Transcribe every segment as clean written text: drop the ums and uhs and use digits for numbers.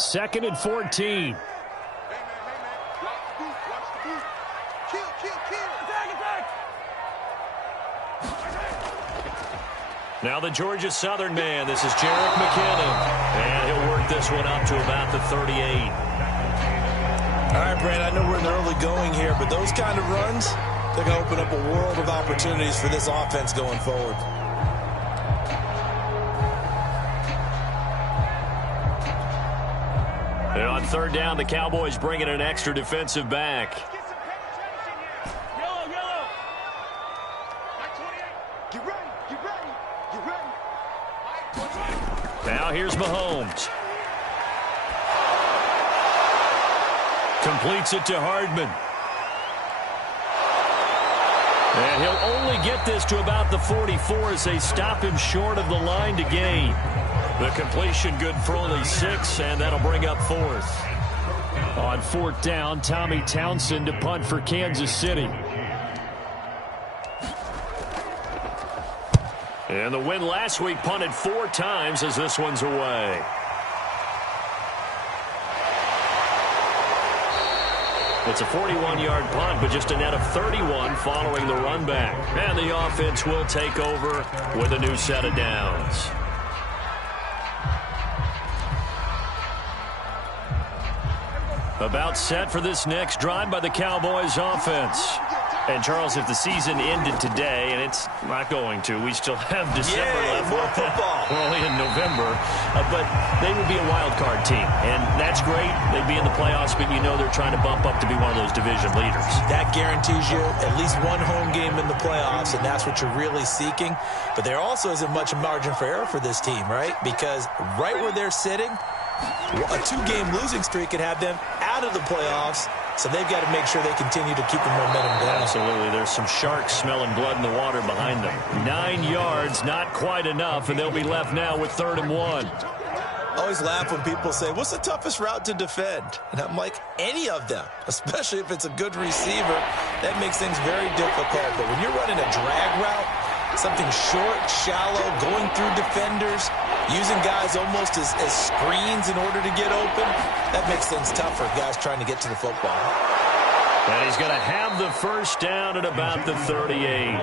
2nd and 14. Now the Georgia Southern man. This is Jerick McKinnon. And he'll work this one up to about the 38. All right, Brand, I know we're in the early going here, but those kind of runs, they're going to open up a world of opportunities for this offense going forward. And on 3rd down, the Cowboys bring in an extra defensive back. Now here's Mahomes. Completes it to Hardman. And he'll only get this to about the 44 as they stop him short of the line to gain. The completion good for only 6, and that'll bring up 4th. On 4th down, Tommy Townsend to punt for Kansas City. And the win last week punted 4 times as this one's away. It's a 41-yard punt, but just a net of 31 following the run back. And the offense will take over with a new set of downs. About set for this next drive by the Cowboys offense. And, Charles, if the season ended today, and it's not going to, we still have December left. More football. We're only in November. But they would be a wild card team. And that's great. They'd be in the playoffs, but you know they're trying to bump up to be one of those division leaders. That guarantees you at least one home game in the playoffs, and that's what you're really seeking. But there also isn't much margin for error for this team, right? Because right where they're sitting, a 2-game losing streak could have them out of the playoffs. So they've got to make sure they continue to keep the momentum going. Absolutely. There's some sharks smelling blood in the water behind them. 9 yards, not quite enough, and they'll be left now with 3rd and 1. I always laugh when people say, what's the toughest route to defend? And I'm like, any of them, especially if it's a good receiver. That makes things very difficult. But when you're running a drag route, something short, shallow, going through defenders, using guys almost as screens in order to get open, that makes things tough for guys trying to get to the football. And he's going to have the 1st down at about the 38.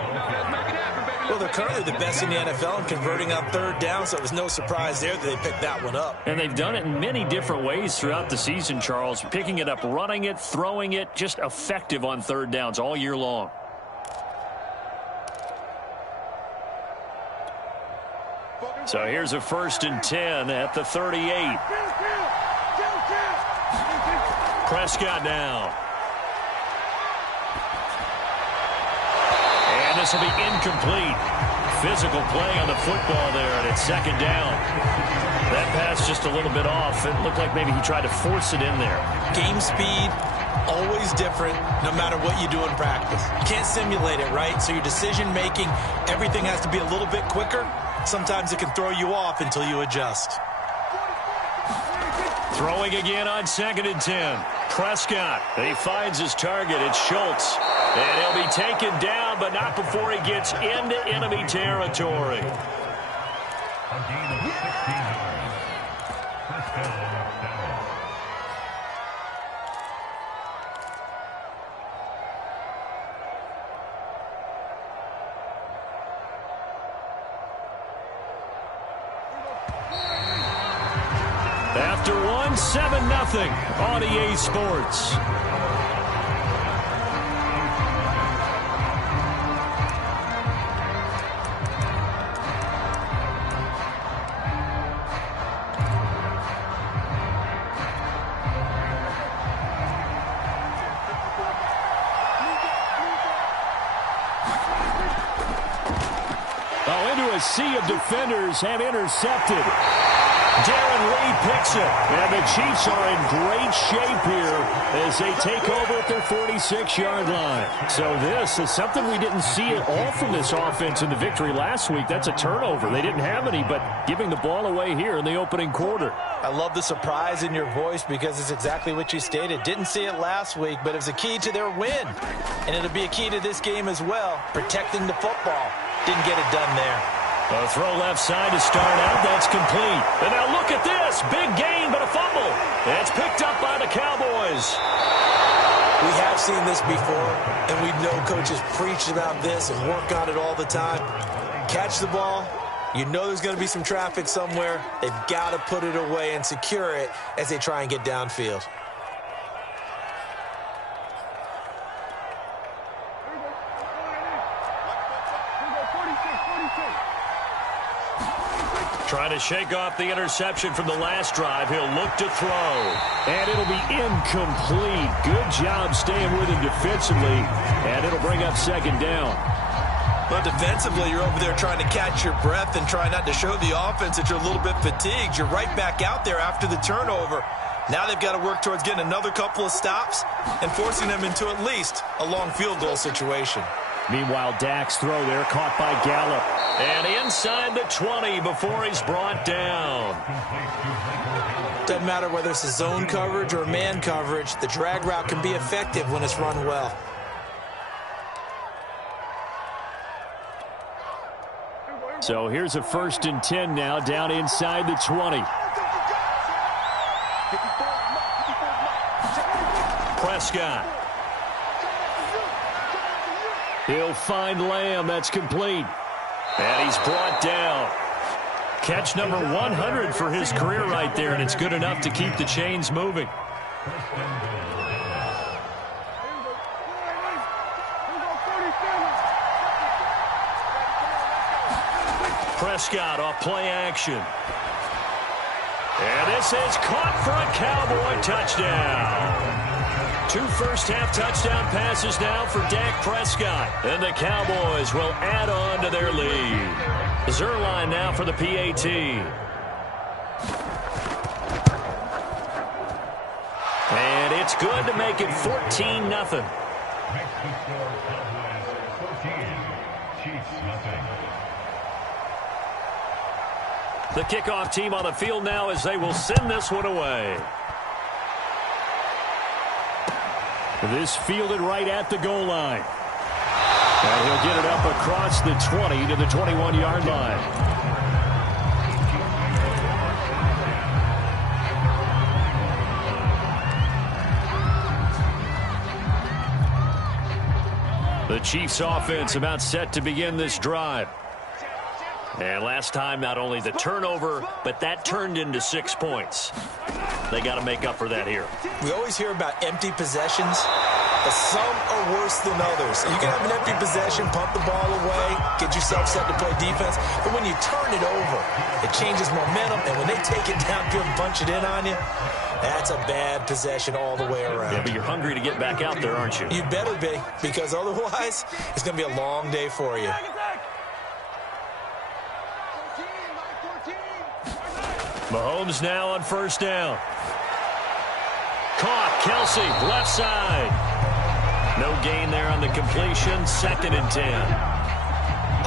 Well, they're currently the best in the NFL in converting on 3rd down, so it was no surprise there that they picked that one up. And they've done it in many different ways throughout the season, Charles. Picking it up, running it, throwing it, just effective on 3rd downs all year long. So here's a 1st and 10 at the 38. Prescott now. And this will be incomplete. Physical play on the football there, and it's 2nd down. That pass just a little bit off. It looked like maybe he tried to force it in there. Game speed, always different, no matter what you do in practice. You can't simulate it, right? So your decision-making, everything has to be a little bit quicker. Sometimes it can throw you off until you adjust. Throwing again on 2nd and 10. Prescott, he finds his target. It's Schultz. And he'll be taken down, but not before he gets into enemy territory. After 7-0 on EA Sports. Into a sea of defenders have intercepted. Darren Reed picks it, and the Chiefs are in great shape here as they take over at their 46-yard line. So this is something we didn't see at all from this offense in the victory last week. That's a turnover. They didn't have any, but giving the ball away here in the opening quarter. I love the surprise in your voice because it's exactly what you stated. Didn't see it last week, but it was a key to their win. And it'll be a key to this game as well, protecting the football. Didn't get it done there. A throw left side to start out. That's complete. And now look at this. Big gain, but a fumble. It's picked up by the Cowboys. We have seen this before, and we know coaches preach about this and work on it all the time. Catch the ball. You know there's going to be some traffic somewhere. They've got to put it away and secure it as they try and get downfield. Trying to shake off the interception from the last drive. He'll look to throw. And it'll be incomplete. Good job staying with him defensively. And it'll bring up second down. But defensively, you're over there trying to catch your breath and try not to show the offense that you're a little bit fatigued. You're right back out there after the turnover. Now they've got to work towards getting another couple of stops and forcing them into at least a long field goal situation. Meanwhile, Dak's throw there caught by Gallup. And inside the 20 before he's brought down. Doesn't matter whether it's a zone coverage or man coverage, the drag route can be effective when it's run well. So here's a 1st and 10 now down inside the 20. Prescott. He'll find Lamb. That's complete. And he's brought down. Catch number 100 for his career right there, and it's good enough to keep the chains moving. Prescott off play action. And this is caught for a Cowboy touchdown. 2 first-half touchdown passes now for Dak Prescott. And the Cowboys will add on to their lead. Zerline now for the PAT. And it's good to make it 14-0. The kickoff team on the field now as they will send this one away. This fielded right at the goal line. And he'll get it up across the 20 to the 21-yard line. The Chiefs offense about set to begin this drive. And last time, not only the turnover, but that turned into 6 points. They got to make up for that here. We always hear about empty possessions, but some are worse than others. You can have an empty possession, pump the ball away, get yourself set to play defense, but when you turn it over, it changes momentum, and when they take it downfield and punch it in on you, that's a bad possession all the way around. Yeah, but you're hungry to get back out there, aren't you? You better be, because otherwise, it's going to be a long day for you. Mahomes now on 1st down. Caught. Kelsey, left side. No gain there on the completion. 2nd and 10.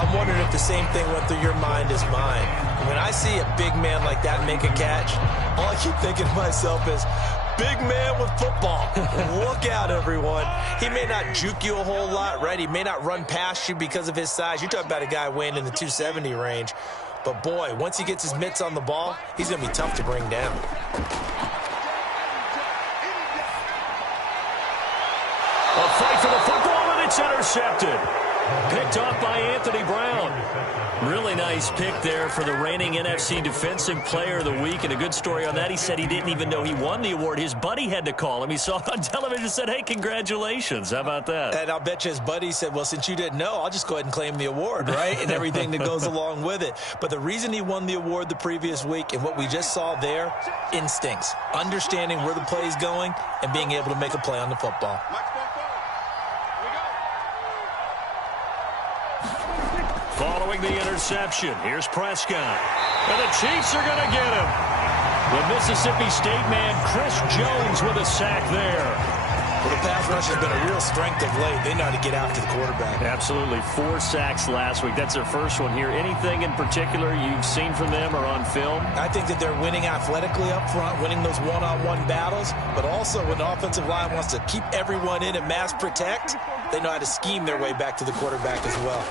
I'm wondering if the same thing went through your mind as mine. When I see a big man like that make a catch, all I keep thinking to myself is, big man with football. Look out, everyone. He may not juke you a whole lot, right? He may not run past you because of his size. You're talking about a guy weighing in the 270 range. But, boy, once he gets his mitts on the ball, he's going to be tough to bring down. A fight for the football, and it's intercepted. Picked off by Anthony Brown. Really nice pick there for the reigning NFC Defensive Player of the Week. And a good story on that. He said he didn't even know he won the award. His buddy had to call him. He saw it on television and said, hey, congratulations. How about that? And I'll bet you his buddy said, well, since you didn't know, I'll just go ahead and claim the award, right? And everything that goes along with it. But the reason he won the award the previous week and what we just saw there, instincts. Understanding where the play is going and being able to make a play on the football. Following the interception, here's Prescott. And the Chiefs are going to get him. The Mississippi State man, Chris Jones, with a sack there. Well, the pass rush has been a real strength of late. They know how to get after the quarterback. Absolutely. 4 sacks last week. That's their first one here. Anything in particular you've seen from them or on film? I think that they're winning athletically up front, winning those one-on-one battles, but also when the offensive line wants to keep everyone in and mass protect, they know how to scheme their way back to the quarterback as well.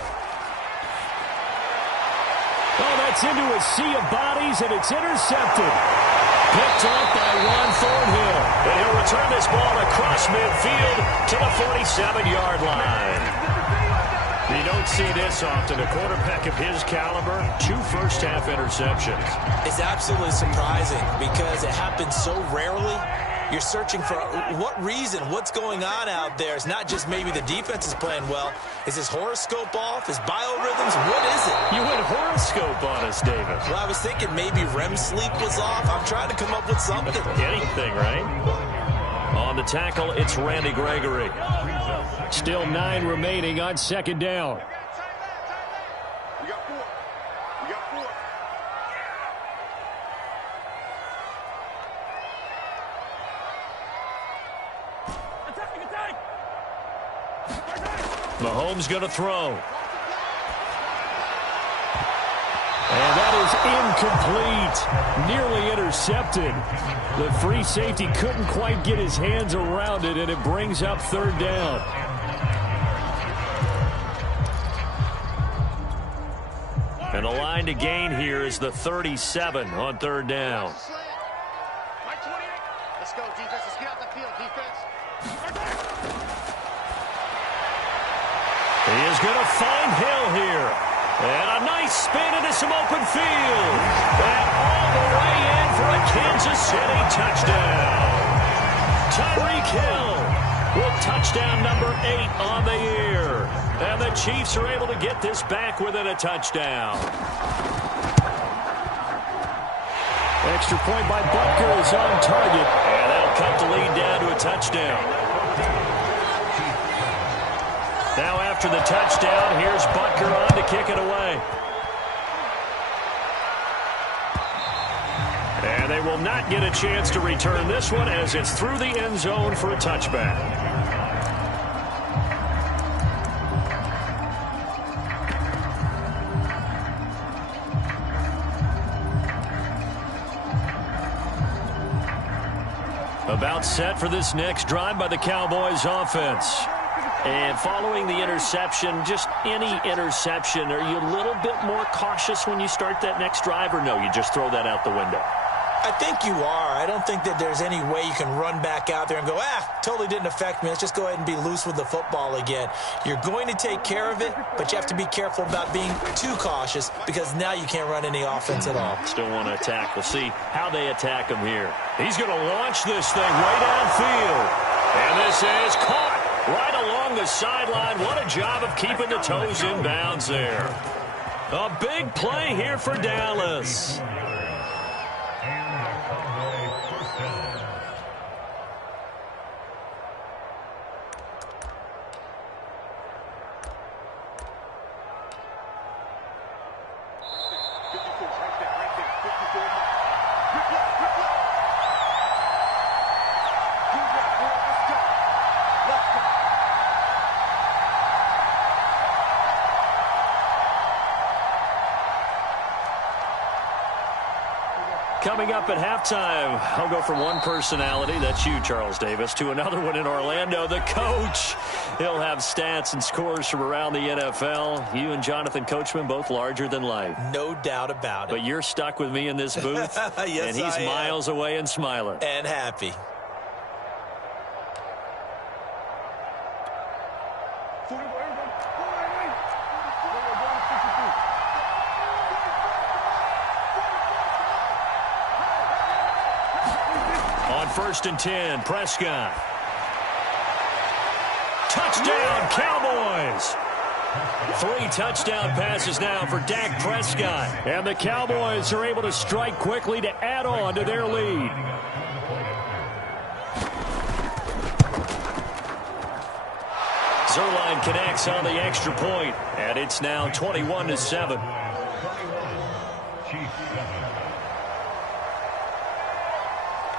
gets into a sea of bodies, and it's intercepted. Picked off by Ron Thornhill. And he'll return this ball across midfield to the 47-yard line. You don't see this often. A quarterback of his caliber, 2 first-half interceptions. It's absolutely surprising because it happens so rarely. You're searching for what reason, what's going on out there. It's not just maybe the defense is playing well. Is his horoscope off? His biorhythms? What is it? You went horoscope on us, David. Well, I was thinking maybe REM sleep was off. I'm trying to come up with something. Anything, right? On the tackle, it's Randy Gregory. Still 9 remaining on second down. Mahomes going to throw. And that is incomplete. Nearly intercepted. The free safety couldn't quite get his hands around it, and it brings up third down. And the line to gain here is the 37 on third down. Let's go, defense. Let's get out the field, defense. He is going to find Hill here. And a nice spin into some open field. And all the way in for a Kansas City touchdown. Tyreek Hill with touchdown number 8 on the year. And the Chiefs are able to get this back within a touchdown. Extra point by Butker is on target. And that'll cut the lead down to a touchdown. Now after the touchdown, here's Butker on to kick it away. And they will not get a chance to return this one as it's through the end zone for a touchback. About set for this next drive by the Cowboys offense. And following the interception, just any interception, are you a little bit more cautious when you start that next drive, or no, you just throw that out the window? I think you are. I don't think that there's any way you can run back out there and go, totally didn't affect me. Let's just go ahead and be loose with the football again. You're going to take care of it, but you have to be careful about being too cautious because now you can't run any offense at all. Still want to attack. We'll see how they attack him here. He's going to launch this thing right downfield. And this is caught right along the sideline. What a job of keeping the toes in bounds there. A big play here for Dallas. Coming up at halftime, I'll go from one personality, that's you, Charles Davis, to another one in Orlando, the coach. He'll have stats and scores from around the NFL. You and Jonathan Coachman, both larger than life. No doubt about it. But you're stuck with me in this booth, yes, and he's miles away and smiling. And happy. First and 10, Prescott. Touchdown, Cowboys. 3 touchdown passes now for Dak Prescott. And the Cowboys are able to strike quickly to add on to their lead. Zerline connects on the extra point, and it's now 21-7.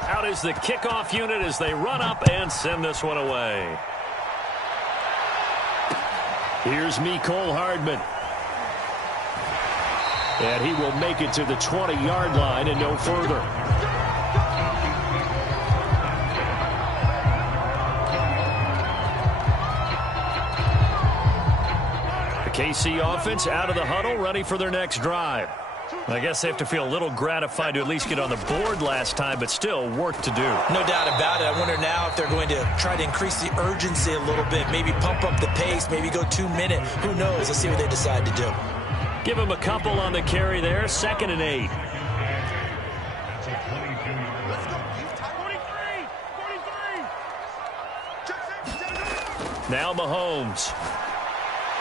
Out is the kickoff unit as they run up and send this one away. Here's Mecole Hardman. And he will make it to the 20-yard line and no further. The KC offense out of the huddle, ready for their next drive. I guess they have to feel a little gratified to at least get on the board last time, but still work to do. No doubt about it. I wonder now if they're going to try to increase the urgency a little bit, maybe pump up the pace, maybe go 2 minute. Who knows? Let's see what they decide to do. Give him a couple on the carry there, 2nd and 8. Now Mahomes.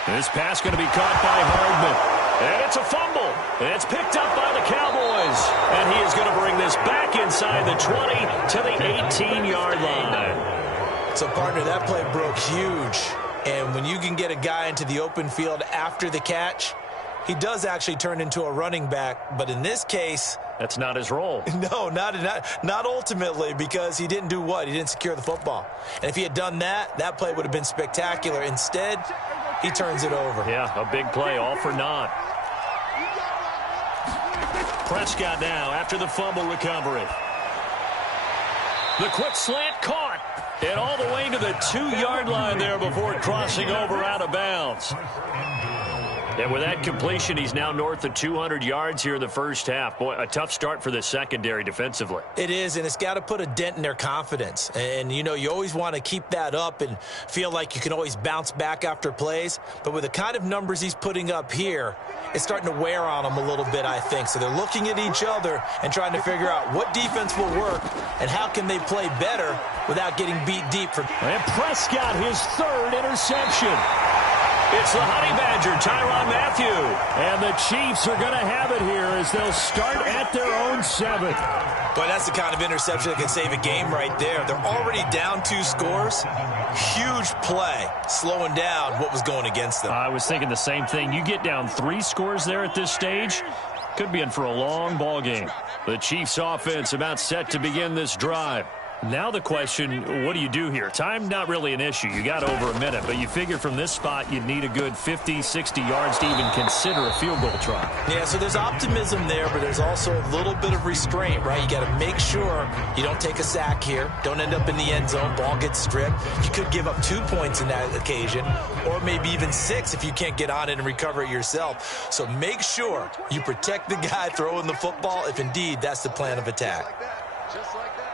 This pass going to be caught by Hardman. And it's a fumble. It's picked up by the Cowboys. And he is going to bring this back inside the 20 to the 18-yard line. So, partner, that play broke huge. And when you can get a guy into the open field after the catch, he does actually turn into a running back. But in this case, that's not his role. No, not ultimately, because he didn't do what? He didn't secure the football. And if he had done that, that play would have been spectacular. Instead, he turns it over. Yeah, a big play, all for naught. Prescott now after the fumble recovery. The quick slant caught. And all the way to the 2-yard line there before crossing over out of bounds. And with that completion, he's now north of 200 yards here in the first half. Boy, a tough start for the secondary defensively. It is, and it's got to put a dent in their confidence. And, you know, you always want to keep that up and feel like you can always bounce back after plays. But with the kind of numbers he's putting up here, it's starting to wear on them a little bit, I think. So they're looking at each other and trying to figure out what defense will work and how can they play better without getting beat deep. And Prescott, his 3rd interception. It's the Honey Badger, Tyrann Mathieu. And the Chiefs are going to have it here as they'll start at their own 7th. Boy, that's the kind of interception that can save a game right there. They're already down 2 scores. Huge play, slowing down what was going against them. I was thinking the same thing. You get down 3 scores there at this stage, could be in for a long ball game. The Chiefs offense about set to begin this drive. Now the question, what do you do here? Time, not really an issue. You got over a minute, but you figure from this spot you'd need a good 50, 60 yards to even consider a field goal try. Yeah, so there's optimism there, but there's also a little bit of restraint, right? You got to make sure you don't take a sack here. Don't end up in the end zone. Ball gets stripped. You could give up 2 points in that occasion, or maybe even 6 if you can't get on it and recover it yourself. So make sure you protect the guy throwing the football if indeed that's the plan of attack. Just like that.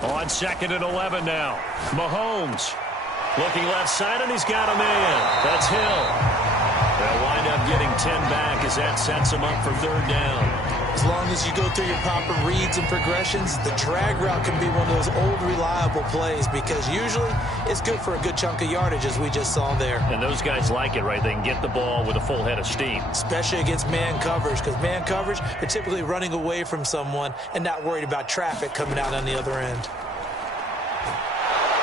On 2nd and 11 now. Mahomes looking left side, and he's got a man. That's Hill. They'll wind up getting 10 back as that sets him up for 3rd down. As long as you go through your proper reads and progressions, the drag route can be one of those old reliable plays because usually it's good for a good chunk of yardage as we just saw there. And those guys like it, right? They can get the ball with a full head of steam. Especially against man coverage, because man coverage, they're typically running away from someone and not worried about traffic coming out on the other end.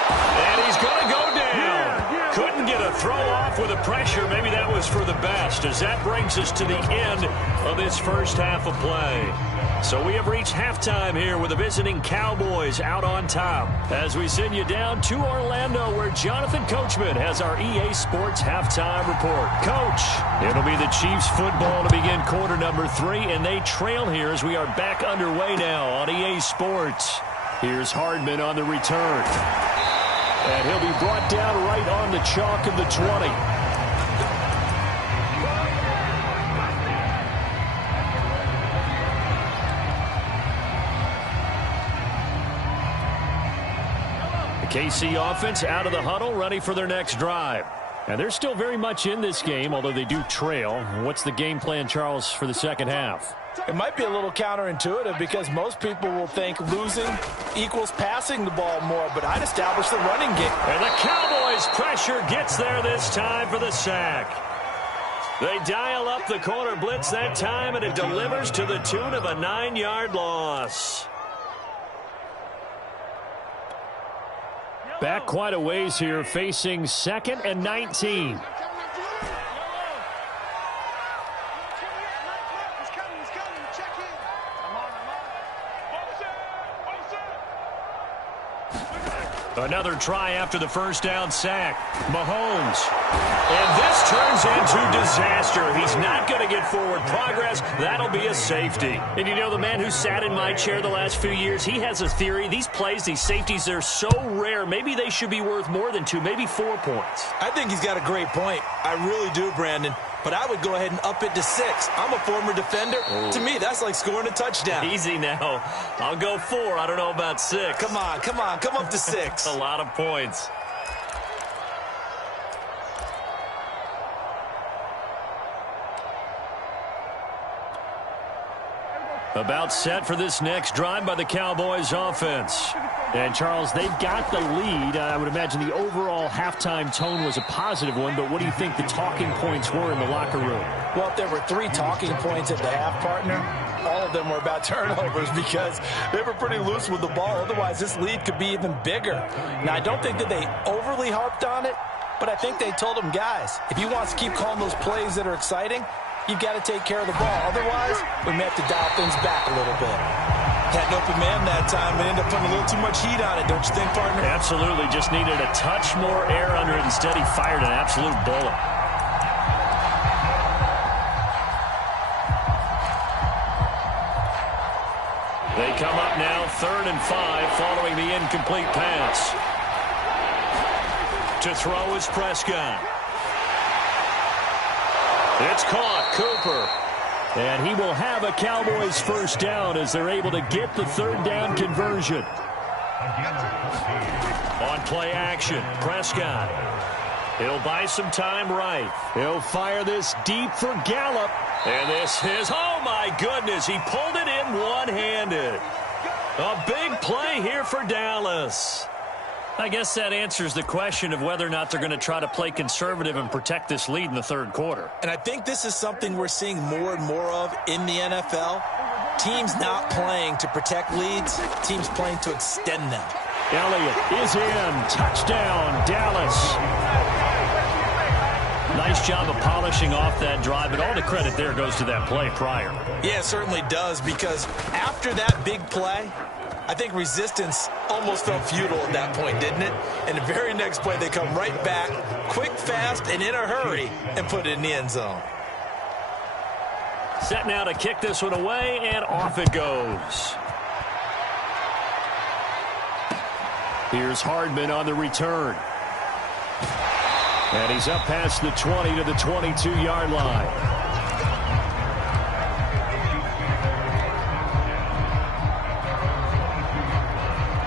And he's going to go down. Couldn't get a throw off with the pressure. Maybe that was for the best, as that brings us to the end of this first half of play. So we have reached halftime here with the visiting Cowboys out on top. As we send you down to Orlando, where Jonathan Coachman has our EA Sports halftime report. Coach, it'll be the Chiefs football to begin quarter number 3, and they trail here as we are back underway now on EA Sports. Here's Hardman on the return. And he'll be brought down right on the chalk of the 20. The KC offense out of the huddle, ready for their next drive. And they're still very much in this game, although they do trail. What's the game plan, Charles, for the second half? It might be a little counterintuitive because most people will think losing equals passing the ball more, but I'd establish the running game. And the Cowboys' pressure gets there this time for the sack. They dial up the corner blitz that time, and it delivers to the tune of a 9-yard loss. Back quite a ways here, facing 2nd and 19. Another try after the first down sack. Mahomes. And this turns into disaster. He's not going to get forward progress. That'll be a safety. And you know, the man who sat in my chair the last few years, he has a theory. These plays, these safeties, they're so rare. Maybe they should be worth more than 2, maybe 4 points. I think he's got a great point. I really do, Brandon. But I would go ahead and up it to 6. I'm a former defender. Oh. To me, that's like scoring a touchdown. Easy now. I'll go 4. I don't know about 6. Come on. Come up to 6. A lot of points. About set for this next drive by the Cowboys offense. And, Charles, they've got the lead. I would imagine the overall halftime tone was a positive one, but what do you think the talking points were in the locker room? Well, if there were 3 talking points at the half, partner, all of them were about turnovers because they were pretty loose with the ball. Otherwise, this lead could be even bigger. Now, I don't think that they overly harped on it, but I think they told them, guys, if you want to keep calling those plays that are exciting, you've got to take care of the ball. Otherwise, we may have to dial things back a little bit. Had an open man that time and ended up putting a little too much heat on it, don't you think, partner? Absolutely. Just needed a touch more air under it. Instead, he fired an absolute bullet. They come up now, 3rd and 5, following the incomplete pass. To throw is Prescott. It's caught. Cooper. And he will have a Cowboys first down as they're able to get the 3rd down conversion. On play action, Prescott. He'll buy some time right. He'll fire this deep for Gallup. And this is, oh my goodness, he pulled it in one-handed. A big play here for Dallas. I guess that answers the question of whether or not they're going to try to play conservative and protect this lead in the 3rd quarter. And I think this is something we're seeing more and more of in the NFL. Teams not playing to protect leads, teams playing to extend them. Elliott is in. Touchdown, Dallas. Nice job of polishing off that drive, but all the credit there goes to that play prior. Yeah, it certainly does, because after that big play, I think resistance almost felt futile at that point, didn't it? And the very next play, they come right back, quick, fast, and in a hurry, and put it in the end zone. Set now to kick this one away, and off it goes. Here's Hardman on the return. And he's up past the 20 to the 22-yard line.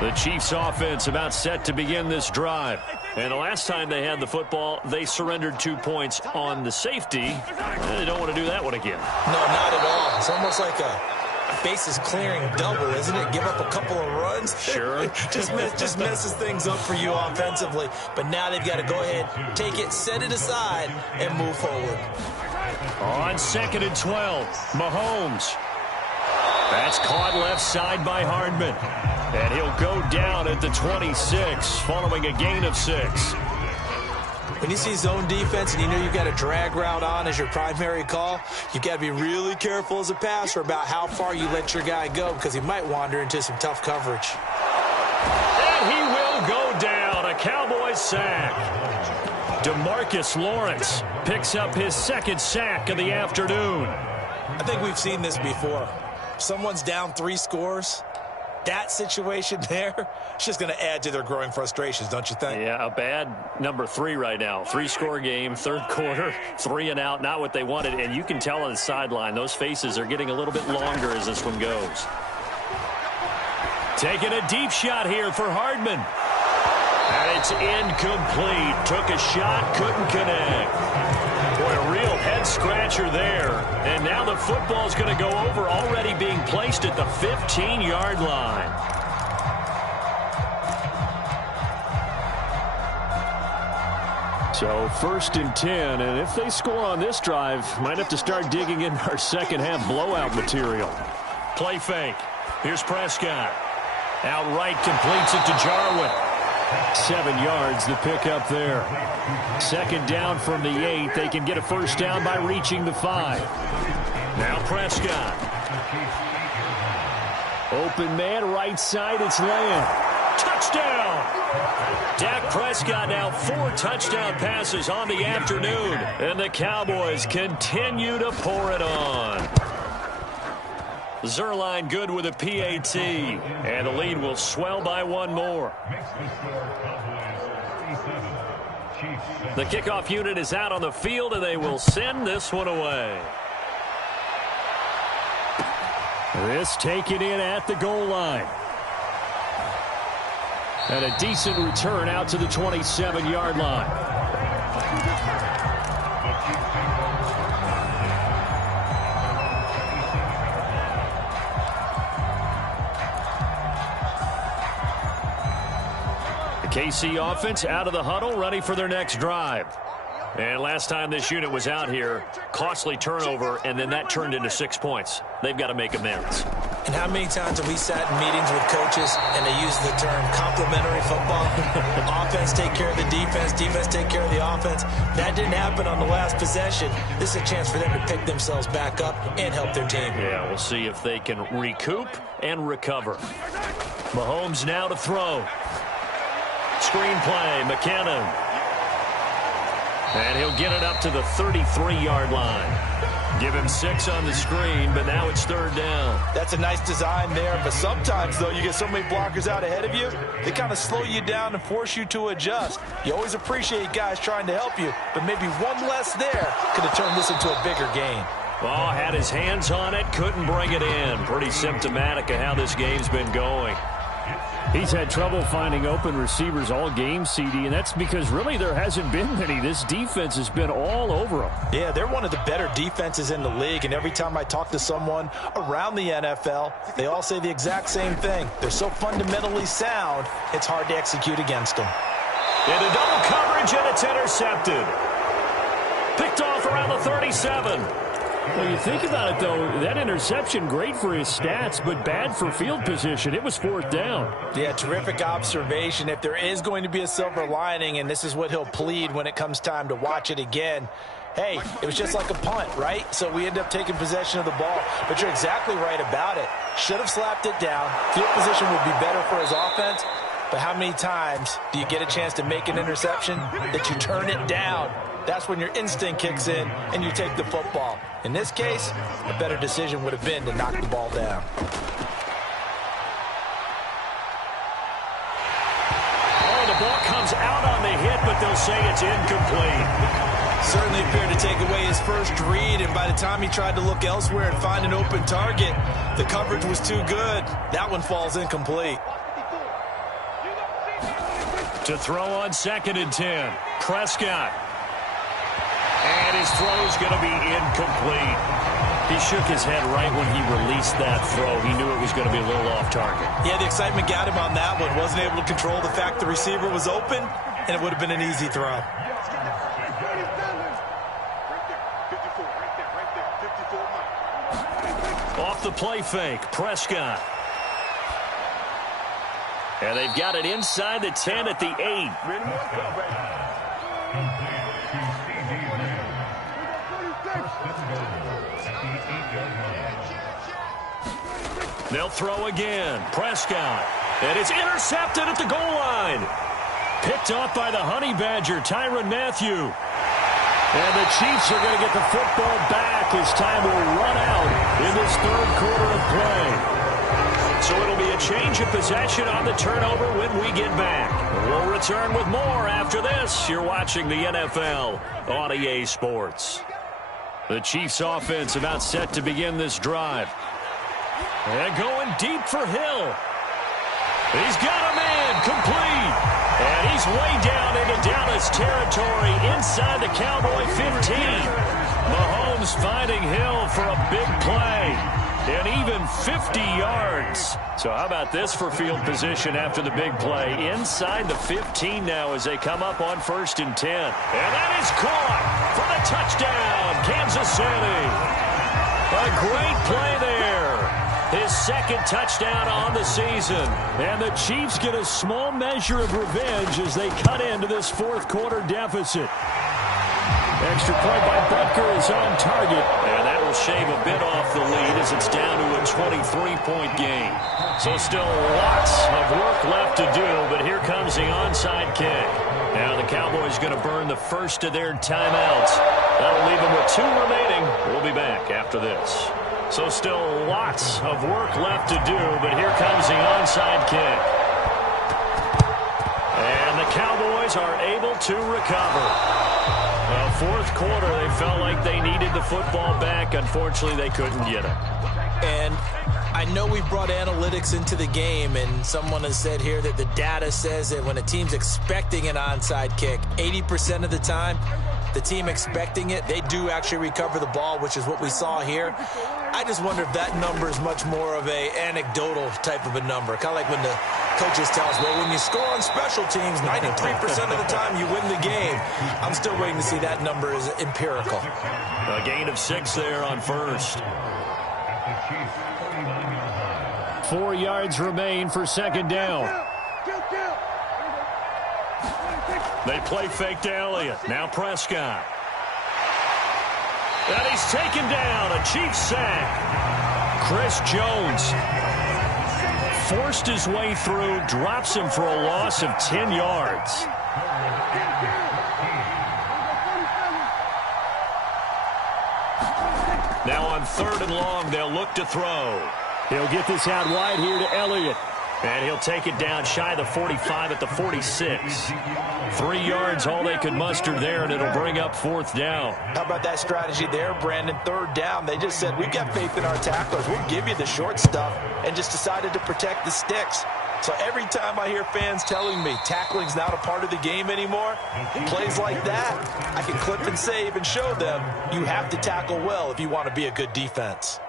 The Chiefs offense about set to begin this drive. And the last time they had the football, they surrendered 2 points on the safety. They don't want to do that one again. No, not at all. It's almost like a bases clearing double, isn't it? Give up a couple of runs. Sure. just messes things up for you offensively. But now they've got to go ahead, take it, set it aside, and move forward. On 2nd and 12, Mahomes. That's caught left side by Hardman. And he'll go down at the 26, following a gain of 6. When you see zone defense and you know you've got a drag route on as your primary call, you've got to be really careful as a passer about how far you let your guy go, because he might wander into some tough coverage. And he will go down. A Cowboys sack. DeMarcus Lawrence picks up his 2nd sack of the afternoon. I think we've seen this before. Someone's down 3 scores. That situation there, it's just going to add to their growing frustrations, don't you think? Yeah, a bad number 3 right now. 3-score game, 3rd quarter, 3 and out, not what they wanted. And you can tell on the sideline, those faces are getting a little bit longer as this one goes. Taking a deep shot here for Hardman. And it's incomplete. Took a shot, couldn't connect. Boy, a real head-scratcher there. And now the football's going to go over, already being placed at the 15-yard line. So 1st and 10, and if they score on this drive, might have to start digging in our second-half blowout material. Play fake. Here's Prescott. Outright completes it to Jarwin. 7 yards, the pickup there. 2nd down from the 8. They can get a first down by reaching the 5. Now Prescott. Open man, right side, it's Lamb. touchdown. Dak Prescott now 4 touchdown passes on the afternoon. And the Cowboys continue to pour it on. Zerline good with a PAT. And the lead will swell by 1 more. The kickoff unit is out on the field, and they will send this one away. This taken in at the goal line. And a decent return out to the 27-yard line. The KC offense out of the huddle, ready for their next drive. And last time this unit was out here, costly turnover, and then that turned into 6 points. They've got to make amends. And how many times have we sat in meetings with coaches and they use the term complementary football? Offense take care of the defense, defense take care of the offense. That didn't happen on the last possession. This is a chance for them to pick themselves back up and help their team. Yeah, we'll see if they can recoup and recover. Mahomes now to throw. Screen play, McKinnon. And he'll get it up to the 33-yard line. Give him 6 on the screen, but now it's 3rd down. That's a nice design there, but sometimes, though, you get so many blockers out ahead of you, they kind of slow you down and force you to adjust. You always appreciate guys trying to help you, but maybe one less there could have turned this into a bigger game. Oh, had his hands on it, couldn't bring it in. Pretty symptomatic of how this game's been going. He's had trouble finding open receivers all game, CD, and that's because really there hasn't been many. This defense has been all over him. Yeah, they're one of the better defenses in the league, and every time I talk to someone around the NFL, they all say the exact same thing. They're so fundamentally sound, it's hard to execute against them. Into double coverage, and it's intercepted. Picked off around the 37. Well, you think about it, though, that interception, great for his stats, but bad for field position. It was 4th down. Yeah, terrific observation. If there is going to be a silver lining, and this is what he'll plead when it comes time to watch it again, hey, it was just like a punt, right? So we end up taking possession of the ball. But you're exactly right about it. Should have slapped it down. Field position would be better for his offense. But how many times do you get a chance to make an interception that you turn it down? That's when your instinct kicks in and you take the football. In this case, a better decision would have been to knock the ball down. Oh, the ball comes out on the hit, but they'll say it's incomplete. Certainly appeared to take away his first read, and by the time he tried to look elsewhere and find an open target, the coverage was too good. That one falls incomplete. To throw on 2nd and 10. Prescott. And his throw's going to be incomplete. He shook his head right when he released that throw. He knew it was going to be a little off target. Yeah, the excitement got him on that one. Wasn't able to control the fact the receiver was open, and it would have been an easy throw. Off the play fake, Prescott. And they've got it inside the 10 at the 8. They'll throw again. Prescott. And it's intercepted at the goal line. Picked off by the Honey Badger, Tyrann Mathieu. And the Chiefs are going to get the football back as time will run out in this 3rd quarter of play. So it'll be a change of possession on the turnover when we get back. We'll return with more after this. You're watching the NFL on EA Sports. The Chiefs offense about set to begin this drive. And going deep for Hill. He's got a man complete. And he's way down into Dallas territory inside the Cowboy 15. Mahomes finding Hill for a big play. And even 50 yards. So how about this for field position after the big play? Inside the 15 now as they come up on 1st and 10. And that is caught for the touchdown, Kansas City. A great play there. His 2nd touchdown on the season. And the Chiefs get a small measure of revenge as they cut into this 4th quarter deficit. Extra point by Butker is on target. And that will shave a bit off the lead as it's down to a 23-point game. So still lots of work left to do, but here comes the onside kick. Now the Cowboys going to burn the first of their timeouts. That'll leave them with 2 remaining. We'll be back after this. So still lots of work left to do, but here comes the onside kick. And the Cowboys are able to recover. Well, fourth quarter, they felt like they needed the football back. Unfortunately, they couldn't get it. And I know we've brought analytics into the game, and someone has said here that the data says that when a team's expecting an onside kick, 80% of the time, the team expecting it, they do actually recover the ball, which is what we saw here. I just wonder if that number is much more of a anecdotal type of a number. Kind of like when the coaches tell us, well, when you score on special teams, 93% of the time you win the game. I'm still waiting to see that number is empirical. A gain of 6 there on first. 4 yards remain for second down. They play fake to Elliott. Now Prescott. And he's taken down. A Chiefs sack. Chris Jones forced his way through, drops him for a loss of 10 yards. Now on 3rd and long, they'll look to throw. He'll get this out wide here to Elliott. And he'll take it down shy of the 45 at the 46. 3 yards, all they could muster there, and it'll bring up 4th down. How about that strategy there, Brandon? 3rd down. They just said, we've got faith in our tacklers. We'll give you the short stuff, and just decided to protect the sticks. So every time I hear fans telling me tackling's not a part of the game anymore, plays like that, I can clip and save and show them you have to tackle well if you want to be a good defense.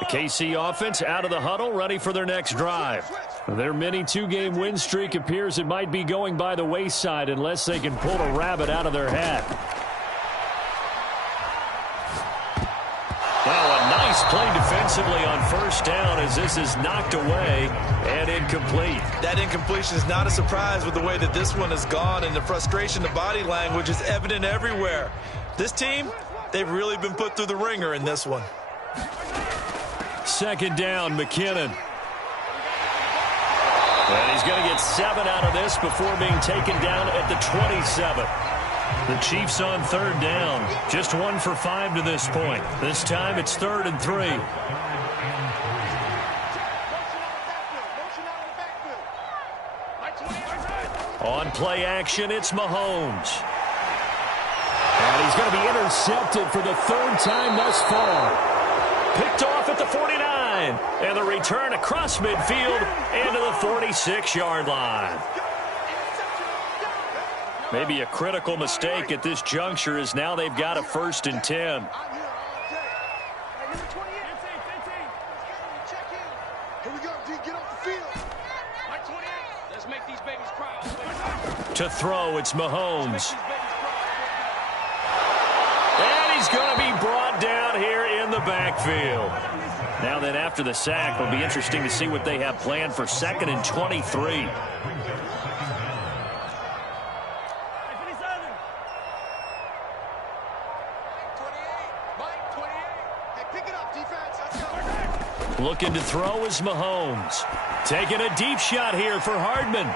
The KC offense out of the huddle, ready for their next drive. Their mini 2-game win streak appears it might be going by the wayside unless they can pull a rabbit out of their hat. Well, a nice play defensively on 1st down as this is knocked away and incomplete. That incompletion is not a surprise with the way that this one has gone, and the frustration, the body language is evident everywhere. This team, they've really been put through the ringer in this one. 2nd down, McKinnon. And he's going to get 7 out of this before being taken down at the 27. The Chiefs on 3rd down. Just 1 for 5 to this point. This time it's 3rd and 3. On play action, it's Mahomes. And he's going to be intercepted for the 3rd time thus far. Picked off at the 49. And the return across midfield into the 46-yard line. Maybe a critical mistake at this juncture as now they've got a 1st and 10. To throw, it's Mahomes. And he's going to be brought down here in the backfield. Now then, after the sack, it'll be interesting to see what they have planned for 2nd and 23. Looking to throw is Mahomes. Taking a deep shot here for Hardman.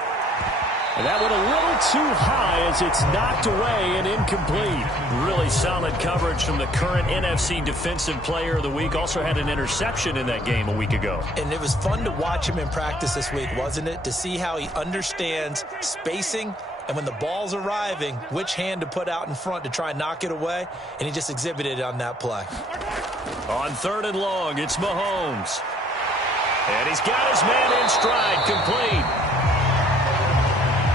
And that one a little too high as it's knocked away and incomplete. Really solid coverage from the current NFC Defensive Player of the Week. Also had an interception in that game a week ago. And it was fun to watch him in practice this week, wasn't it? To see how he understands spacing and when the ball's arriving, which hand to put out in front to try and knock it away. And he just exhibited it on that play. On 3rd and long, it's Mahomes. And he's got his man in stride, complete.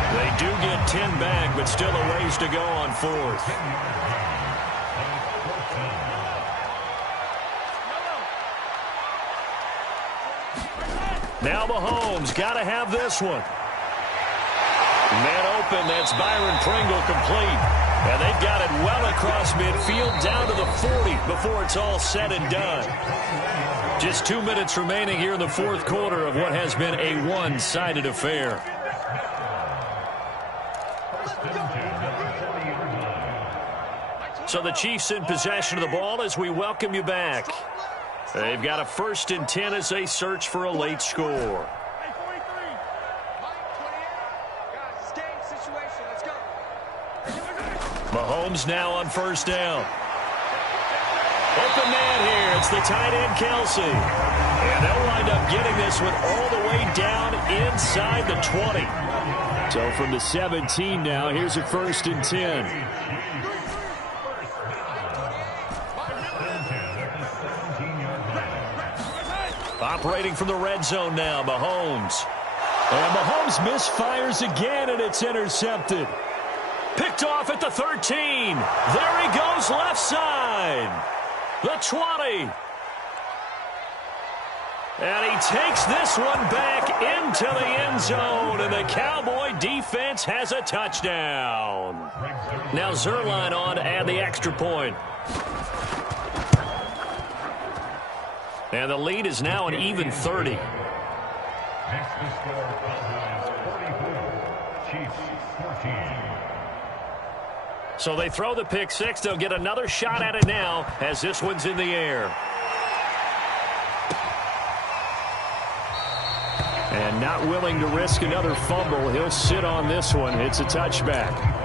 They do get 10 back, but still a ways to go on 4th. Now Mahomes, got to have this one. Man open, that's Byron Pringle complete. And they've got it well across midfield, down to the 40 before it's all said and done. Just 2 minutes remaining here in the 4th quarter of what has been a one-sided affair. So the Chiefs in possession of the ball as we welcome you back. They've got a 1st and 10 as they search for a late score. Mahomes now on 1st down. Open man here. It's the tight end, Kelsey. And they'll wind up getting this one all the way down inside the 20. So from the 17 now, here's a 1st and 10. Operating from the red zone now, Mahomes. And Mahomes misfires again, and it's intercepted. Picked off at the 13. There he goes left side. The 20. And he takes this one back into the end zone, and the Cowboy defense has a touchdown. Now Zerline on to add the extra point. And the lead is now an even 30. So they throw the pick six. They'll get another shot at it now as this one's in the air. And not willing to risk another fumble. He'll sit on this one. It's a touchback.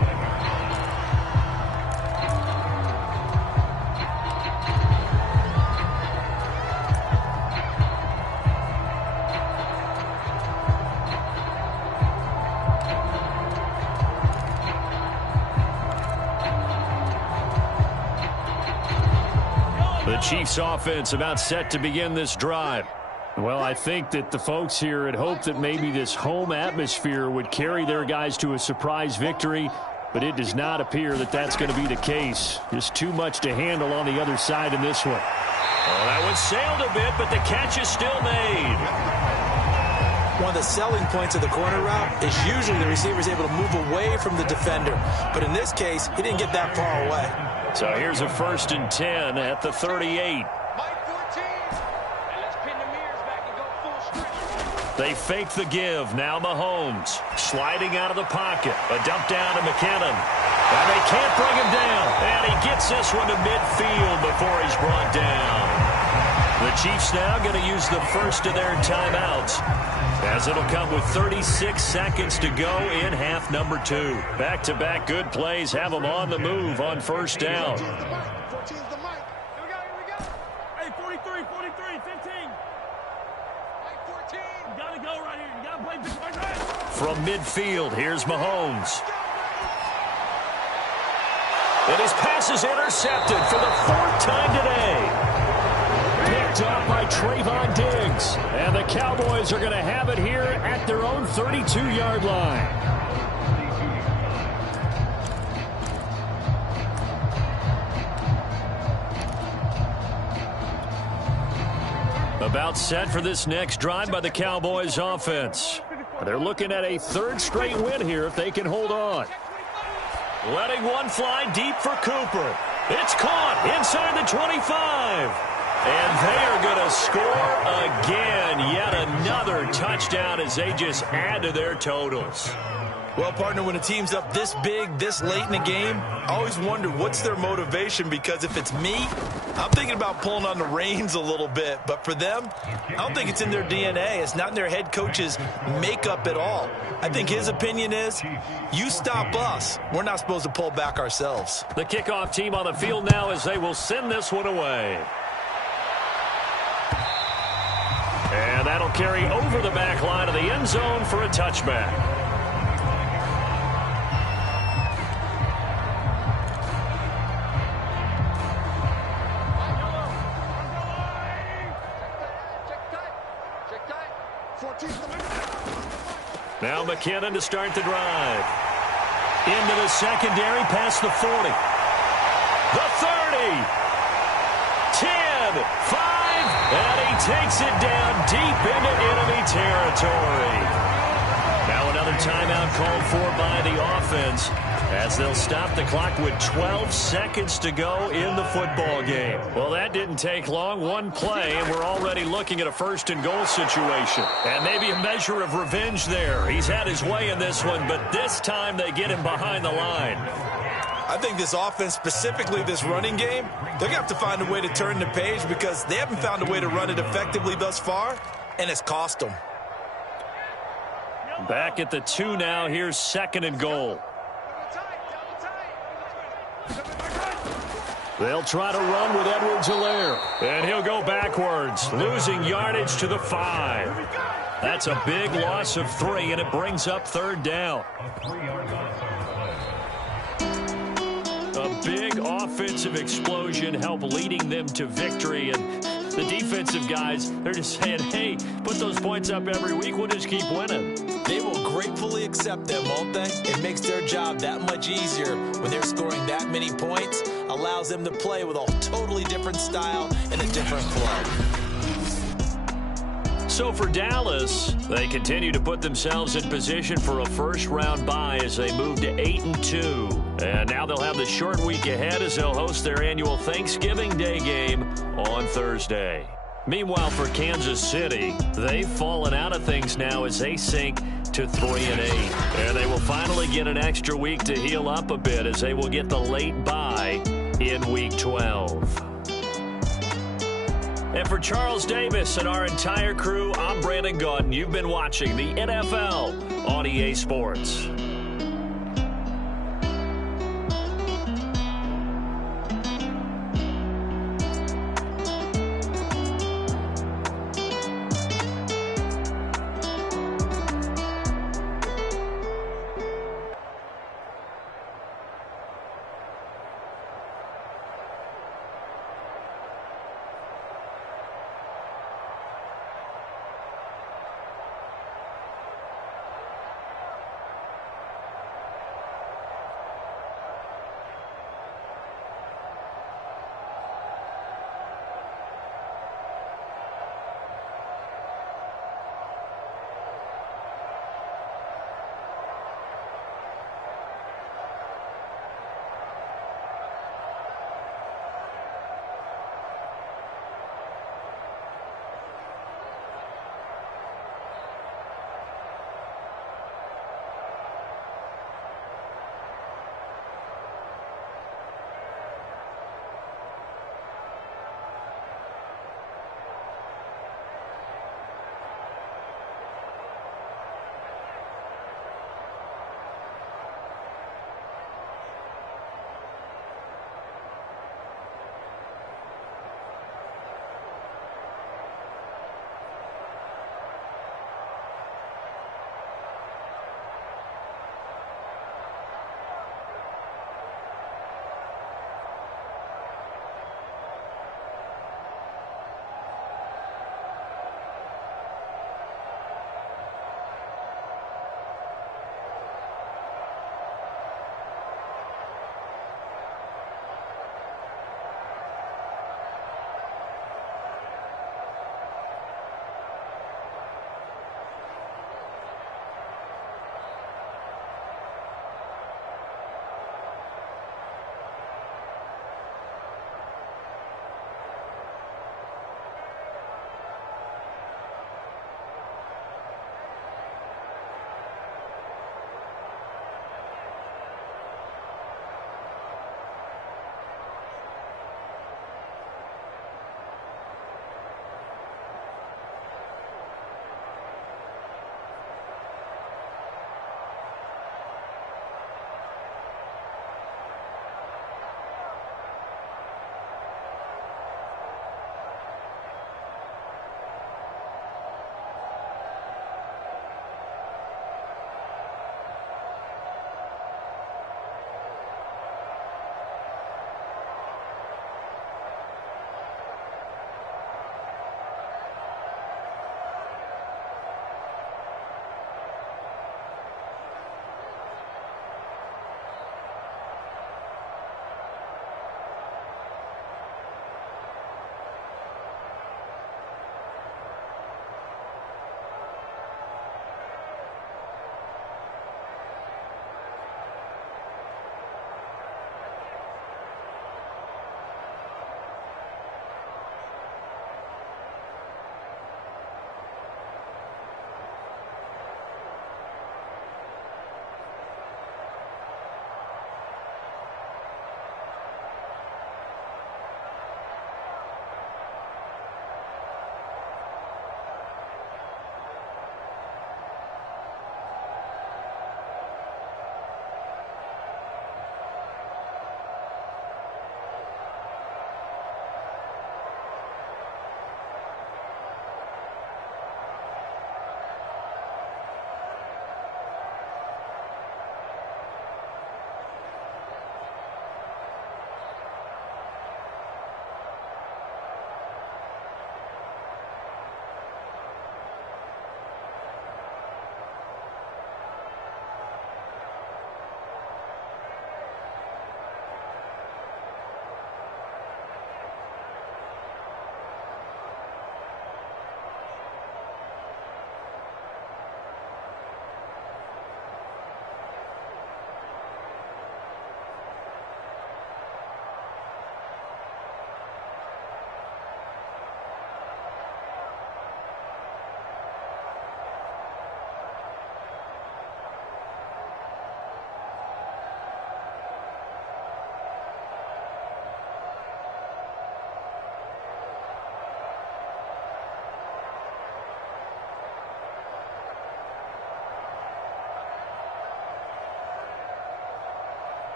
The Chiefs offense about set to begin this drive. Well, I think that the folks here had hoped that maybe this home atmosphere would carry their guys to a surprise victory, but it does not appear that that's going to be the case. Just too much to handle on the other side in this one. Oh, that one sailed a bit, but the catch is still made. One of the selling points of the corner route is usually the receiver is able to move away from the defender. But in this case, he didn't get that far away. So here's a 1st and 10 at the 38. They fake the give. Now Mahomes sliding out of the pocket. A dump down to McKinnon. And they can't bring him down. And he gets this one to midfield before he's brought down. The Chiefs now going to use the first of their timeouts, as it'll come with 36 seconds to go in half number 2. Back-to-back good plays have them on the move on 1st down. Hey, 43, 15. You got to go right here. You got to play this right. From midfield, here's Mahomes. And his pass is intercepted for the 4th time today. Picked up by Trayvon Diggs. And the Cowboys are going to have it here at their own 32-yard line. About set for this next drive by the Cowboys offense. They're looking at a 3rd straight win here if they can hold on. Letting one fly deep for Cooper. It's caught inside the 25. And they are going to score again. Yet another touchdown as they just add to their totals. Well, partner, when a team's up this big, this late in the game, I always wonder what's their motivation, because if it's me, I'm thinking about pulling on the reins a little bit. But for them, I don't think it's in their DNA. It's not in their head coach's makeup at all. I think his opinion is, you stop us. We're not supposed to pull back ourselves. The kickoff team on the field now as they will send this one away. And that'll carry over the back line of the end zone for a touchback. Now McKinnon to start the drive. Into the secondary, past the 40. The 30. 10, 5, and he takes it down deep into enemy territory. Now another timeout called for by the offense, as they'll stop the clock with 12 seconds to go in the football game. Well, that didn't take long. One play, and we're already looking at a 1st and goal situation. And maybe a measure of revenge there. He's had his way in this one, but this time they get him behind the line. I think this offense, specifically this running game, they're going to have to find a way to turn the page because they haven't found a way to run it effectively thus far, and it's cost them. Back at the 2 now. Here's 2nd and goal. They'll try to run with Edwards-Helaire. And he'll go backwards, losing yardage to the 5. That's a big loss of 3, and it brings up 3rd down. A big offensive explosion helped leading them to victory, and the defensive guys, they're just saying, hey, put those points up every week, we'll just keep winning. They will gratefully accept them, won't they? It makes their job that much easier when they're scoring that many points, allows them to play with a totally different style and a different flow. So for Dallas, they continue to put themselves in position for a first-round bye as they move to 8-2. And now they'll have the short week ahead as they'll host their annual Thanksgiving Day game on Thursday. Meanwhile, for Kansas City, they've fallen out of things now as they sink to 3-8. And they will finally get an extra week to heal up a bit as they will get the late bye in Week 12. And for Charles Davis and our entire crew, I'm Brandon Gaudin. You've been watching the NFL on EA Sports.